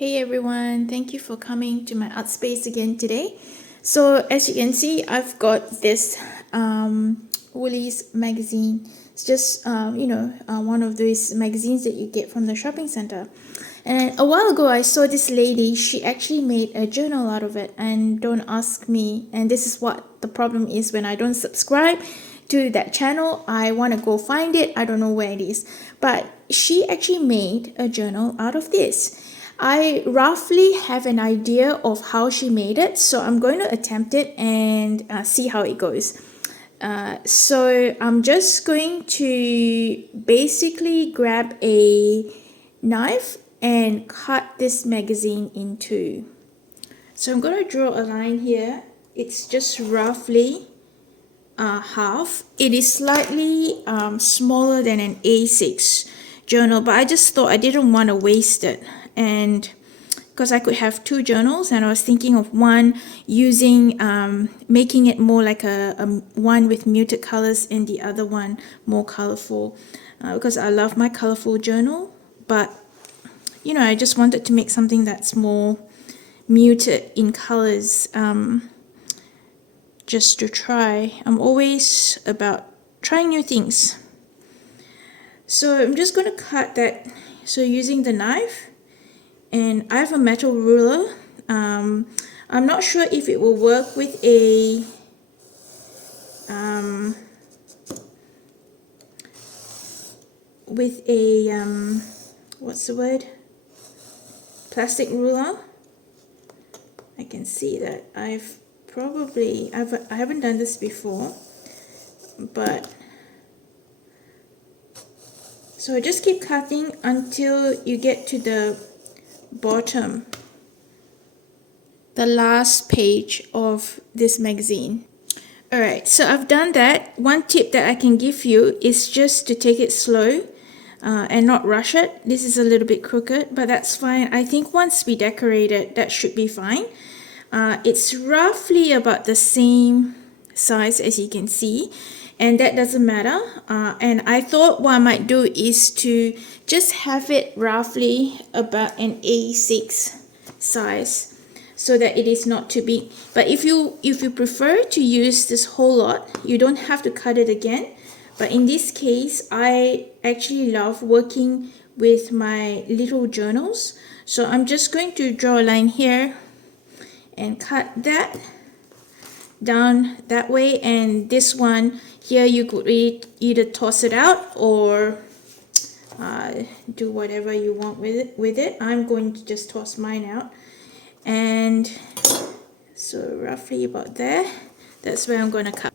Hey everyone, thank you for coming to my art space again today. So as you can see, I've got this Woolies magazine. It's just one of those magazines that you get from the shopping center. And a while ago I saw this lady, she actually made a journal out of it, and don't ask me, and this is what the problem is when I don't subscribe to that channel. I want to go find it, I don't know where it is, but she actually made a journal out of this. I roughly have an idea of how she made it, so I'm going to attempt it and see how it goes. So I'm just going to basically grab a knife and cut this magazine in two. So I'm going to draw a line here. It's just roughly half. It is slightly smaller than an A6 journal, but I just thought I didn't want to waste it, and because I could have two journals, and I was thinking of one using making it more like a one with muted colors and the other one more colorful, because I love my colorful journal, but I just wanted to make something that's more muted in colors, just to try. I'm always about trying new things. So I'm just going to cut that, so using the knife, and I have a metal ruler. I'm not sure if it will work with a what's the word, plastic ruler. I can see that I haven't done this before, but so just keep cutting until you get to the bottom, the last page of this magazine. Alright, so I've done that. One tip that I can give you is just to take it slow and not rush it. This is a little bit crooked, but that's fine. I think once we decorate it, that should be fine. It's roughly about the same size as you can see, and that doesn't matter. And I thought what I might do is to just have it roughly about an A6 size, so that it is not too big. But if you prefer to use this whole lot, you don't have to cut it again. But in this case, I actually love working with my little journals, so I'm just going to draw a line here and cut that down that way. And this one here, you could either toss it out or do whatever you want with it. I'm going to just toss mine out, and so roughly about there, that's where I'm going to cut.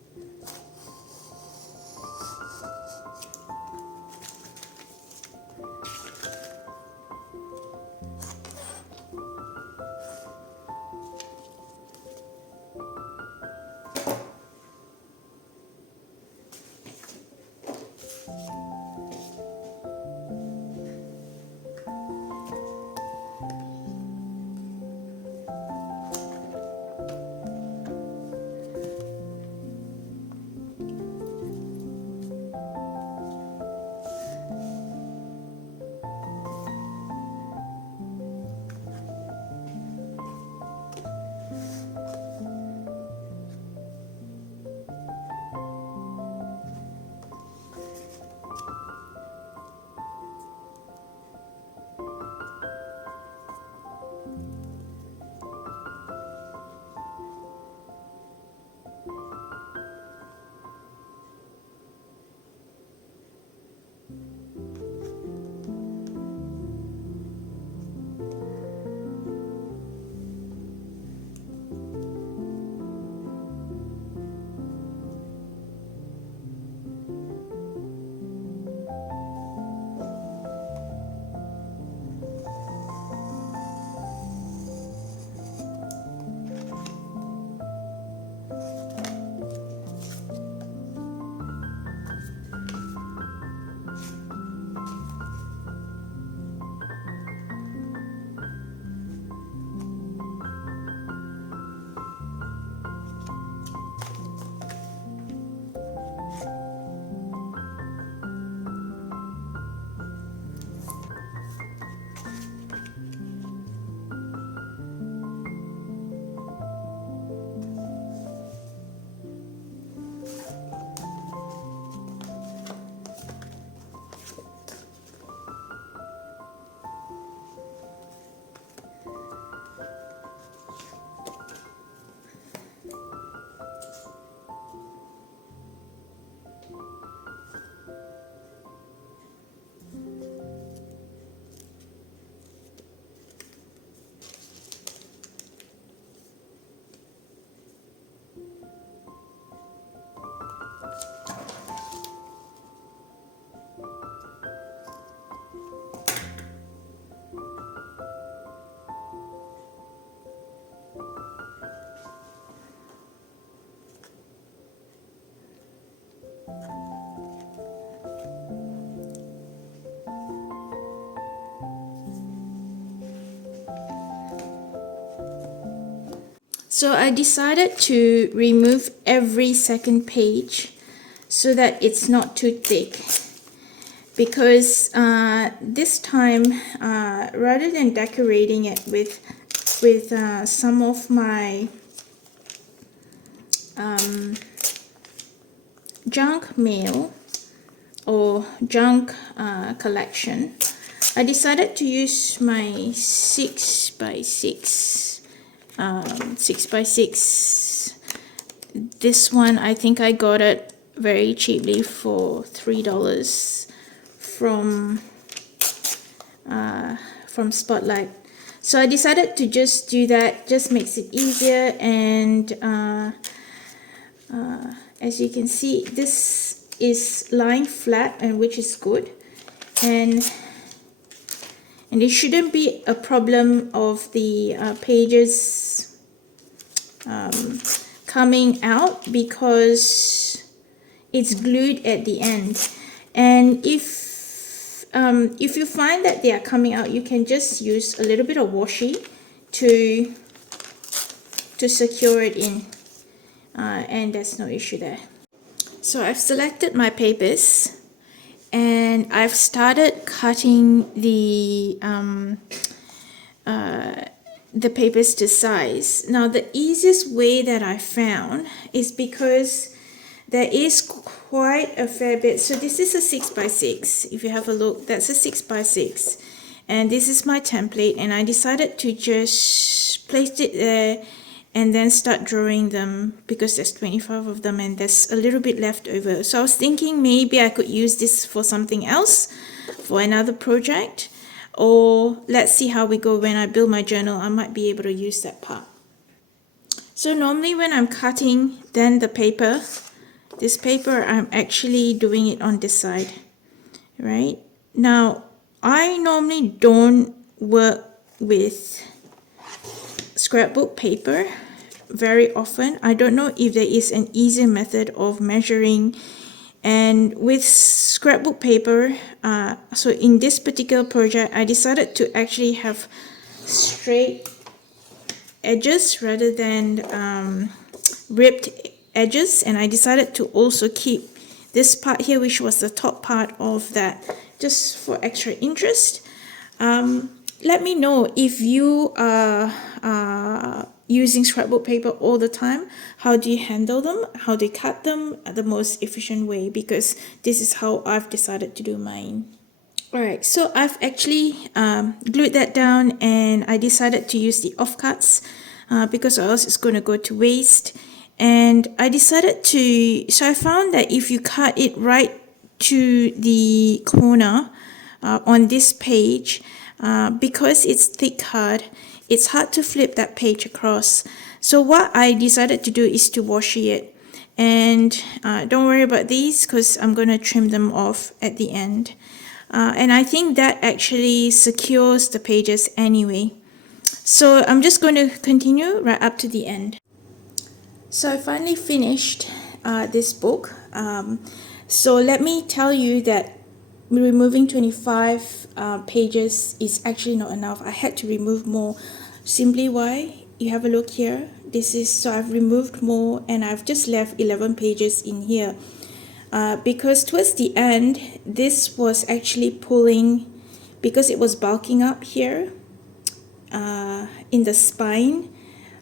So I decided to remove every second page so that it's not too thick, because this time rather than decorating it with some of my junk mail or junk collection, I decided to use my 6x6 6x6. This one, I think I got it very cheaply for $3 from Spotlight. So I decided to just do that, just makes it easier. And as you can see, this is lying flat, and which is good, and it shouldn't be a problem of the pages coming out, because it's glued at the end. And if you find that they are coming out, you can just use a little bit of washi to secure it in, and there's no issue there. So I've selected my papers, and I've started cutting the papers to size. Now the easiest way that I found is because there is quite a fair bit. So this is a 6x6. If you have a look, that's a 6x6, and this is my template, and I decided to just place it there and then start drawing them, because there's 25 of them and there's a little bit left over. So I was thinking maybe I could use this for something else, for another project, or let's see how we go when I build my journal. I might be able to use that part. So normally when I'm cutting then the paper, this paper, I'm actually doing it on this side, right? Now I normally don't work with scrapbook paper very often. I don't know if there is an easier method of measuring. And with scrapbook paper, so in this particular project, I decided to actually have straight edges rather than ripped edges, and I decided to also keep this part here, which was the top part of that, just for extra interest. Let me know if you are using scrapbook paper all the time. How do you handle them? How do you cut them the most efficient way? Because this is how I've decided to do mine. Alright, so I've actually glued that down, and I decided to use the offcuts because or else it's going to go to waste. And I decided to, so I found that if you cut it right to the corner on this page, because it's thick card, it's hard to flip that page across. So what I decided to do is to washi it. And don't worry about these, because I'm going to trim them off at the end. And I think that actually secures the pages anyway. So I'm just going to continue right up to the end. So I finally finished this book. So let me tell you that removing 25 pages is actually not enough. I had to remove more. Simply why? You have a look here. This is, so I've removed more, and I've just left 11 pages in here. Because towards the end, this was actually pulling, because it was bulking up here in the spine.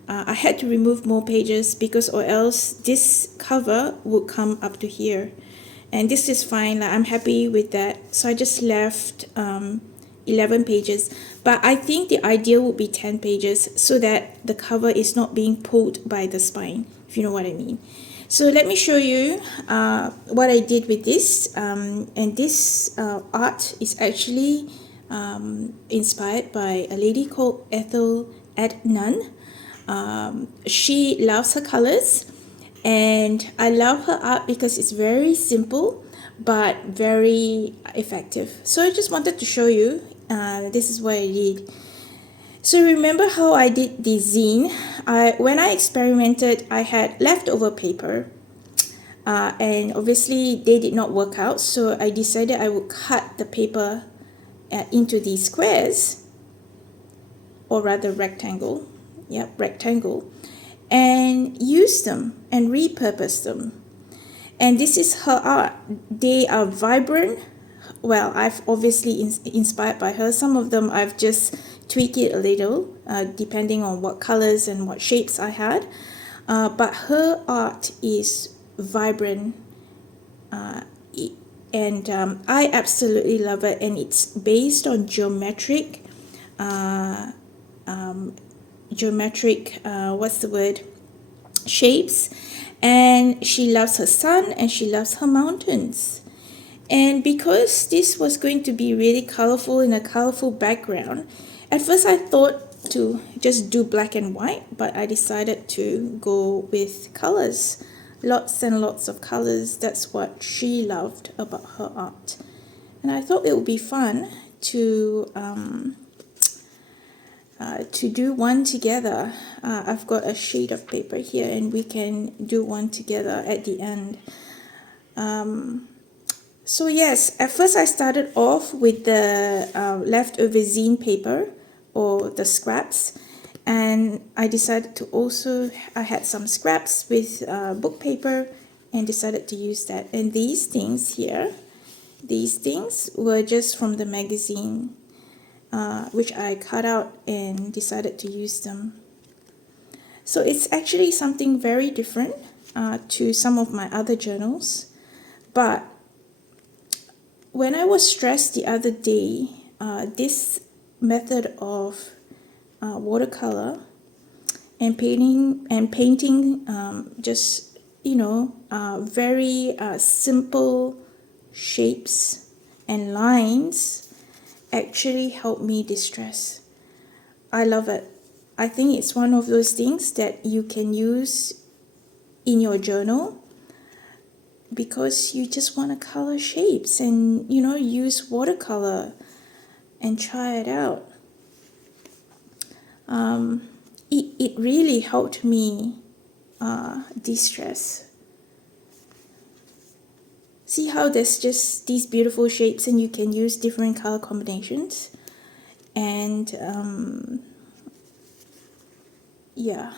I had to remove more pages, because or else this cover would come up to here. And this is fine, like, I'm happy with that. So I just left 11 pages. But I think the ideal would be 10 pages so that the cover is not being pulled by the spine, if you know what I mean. So let me show you what I did with this. And this art is actually inspired by a lady called Ethel Adnan. She loves her colors, and I love her art because it's very simple but very effective. So I just wanted to show you, this is what I did. So remember how I did the zine? When I experimented, I had leftover paper, and obviously they did not work out, so I decided I would cut the paper into these squares, or rather rectangle. Yep, rectangle. and use them and repurpose them. And this is her art. They are vibrant. Well, I've obviously inspired by her. Some of them I've just tweaked it a little, depending on what colors and what shapes I had. But her art is vibrant, and I absolutely love it. And it's based on geometric, what's the word? Shapes. And she loves her sun and she loves her mountains. And because this was going to be really colorful in a colorful background, at first I thought to just do black and white, but I decided to go with colors. Lots and lots of colors. That's what she loved about her art. And I thought it would be fun to do one together. I've got a sheet of paper here and we can do one together at the end. So yes, at first I started off with the leftover zine paper or the scraps, and I decided to also, I had some scraps with book paper and decided to use that. And these things here, these things were just from the magazine, which I cut out and decided to use them. So it's actually something very different to some of my other journals. But when I was stressed the other day, this method of watercolor and painting just, very simple shapes and lines actually helped me distress. I love it. I think it's one of those things that you can use in your journal because you just want to color shapes and, use watercolor and try it out. It really helped me de-stress. See how there's just these beautiful shapes and you can use different color combinations. And yeah,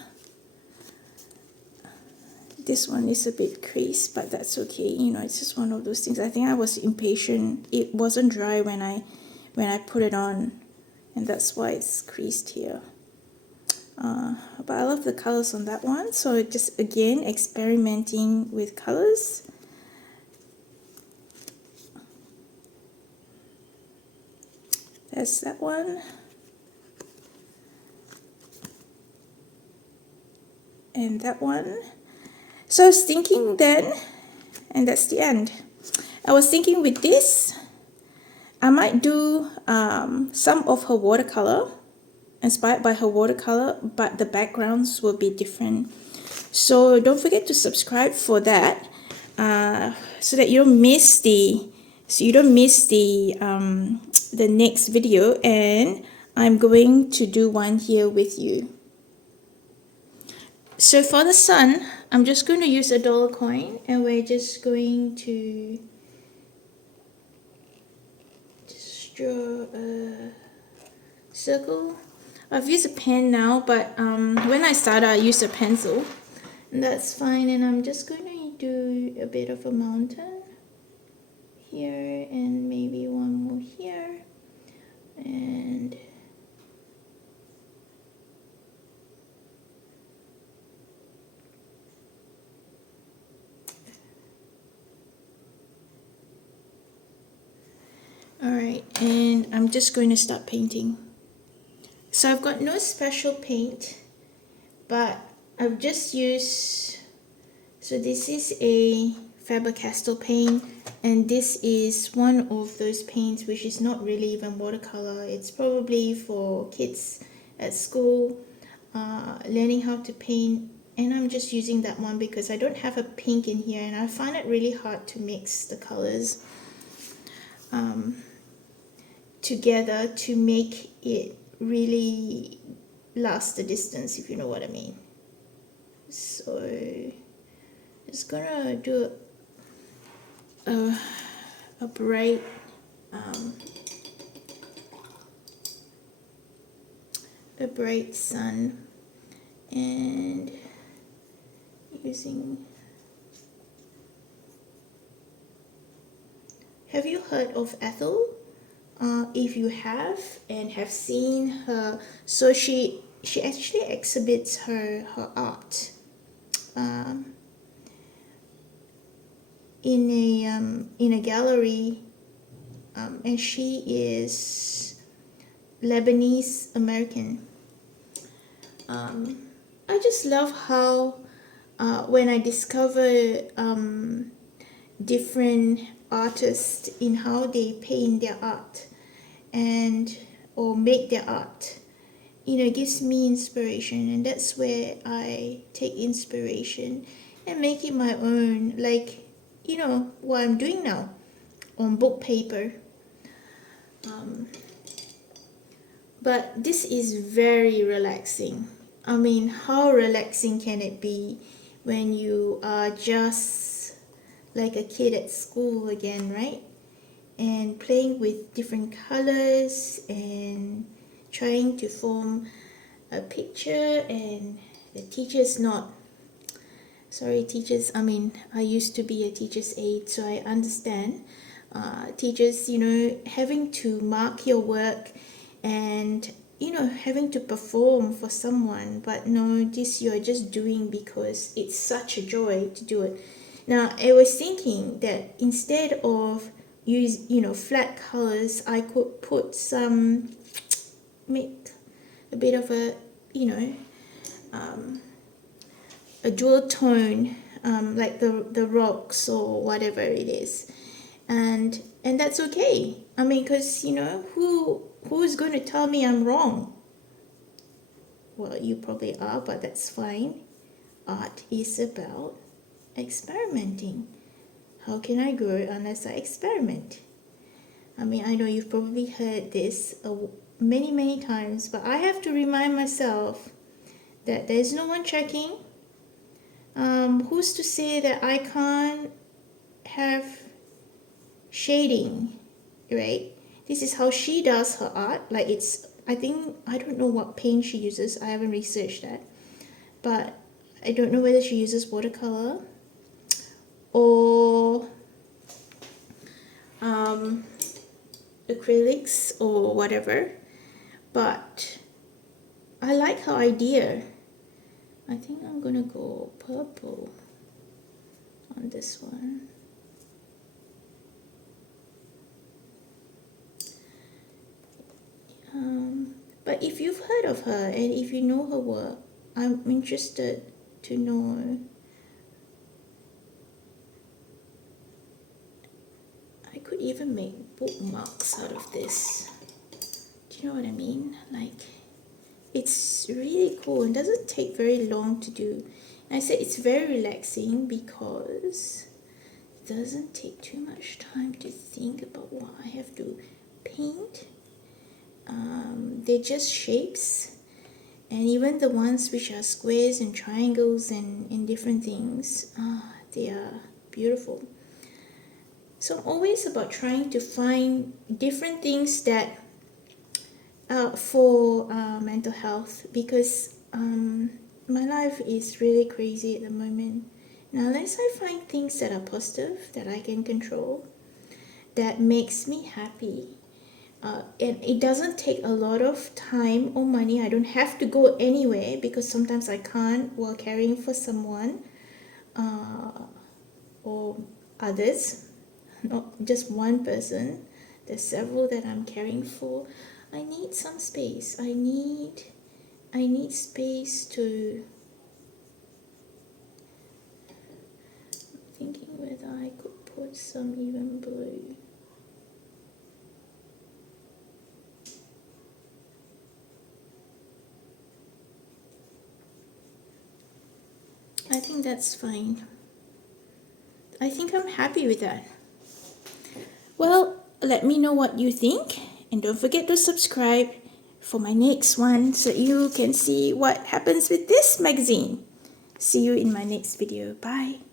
this one is a bit creased, but that's okay. It's just one of those things. I think I was impatient. It wasn't dry when I put it on, and that's why it's creased here. But I love the colors on that one. So just again experimenting with colors. There's that one. And that one. So I was thinking then, and that's the end. I was thinking with this, I might do some of her watercolor, inspired by her watercolor, but the backgrounds will be different. So don't forget to subscribe for that, so that you don't miss the the next video. And I'm going to do one here with you. So for the sun, I'm just going to use a dollar coin, and we're just going to just draw a circle. I've used a pen now, but when I started I used a pencil, and that's fine. And I'm just going to do a bit of a mountain here and maybe one more here, and alright, and I'm just going to start painting. So I've got no special paint, but I've just used, so this is a Faber-Castell paint, and this is one of those paints which is not really even watercolor. It's probably for kids at school learning how to paint, and I'm just using that one because I don't have a pink in here, and I find it really hard to mix the colors together to make it really last the distance, if you know what I mean. So just gonna do a bright sun, and using. Have you heard of Ethel? If you have and have seen her, so she actually exhibits her art in a gallery, and she is Lebanese American. I just love how when I discover different artists in how they paint their art and or make their art, it gives me inspiration, and that's where I take inspiration and make it my own, like what I'm doing now on book paper. But this is very relaxing. I mean, how relaxing can it be when you are just like a kid at school again, right? And playing with different colors and trying to form a picture, and the teacher's not, sorry teachers, I mean, I used to be a teacher's aide, so I understand. Teachers, having to mark your work and having to perform for someone, but no, this you're just doing because it's such a joy to do it. Now I was thinking that instead of use flat colors, I could put some, make a bit of a a dual tone, like the rocks or whatever it is, and that's okay. I mean, because who's going to tell me I'm wrong? Well, you probably are, but that's fine. Art is about experimenting. How can I grow unless I experiment? I mean, I know you've probably heard this many times, but I have to remind myself that there's no one checking. Who's to say that I can't have shading, right? This is how she does her art. Like, I don't know what paint she uses. I haven't researched that. But I don't know whether she uses watercolor or acrylics or whatever. But I like her idea. I think I'm gonna go purple on this one. But if you've heard of her and if you know her work, I'm interested to know. I could even make bookmarks out of this. Do you know what I mean? Like, it's really cool and doesn't take very long to do. And I said it's very relaxing because it doesn't take too much time to think about what I have to paint. They're just shapes, and even the ones which are squares and triangles and different things, they are beautiful. So I'm always about trying to find different things that for mental health, because my life is really crazy at the moment. Now, unless I find things that are positive, that I can control, that makes me happy, and it doesn't take a lot of time or money. I don't have to go anywhere because sometimes I can't while caring for someone or others, not just one person. There's several that I'm caring for. I need some space. I need space to. I'm thinking whether I could put some even blue. I think that's fine. I think I'm happy with that. Well, let me know what you think, and don't forget to subscribe for my next one so you can see what happens with this magazine. See you in my next video. Bye.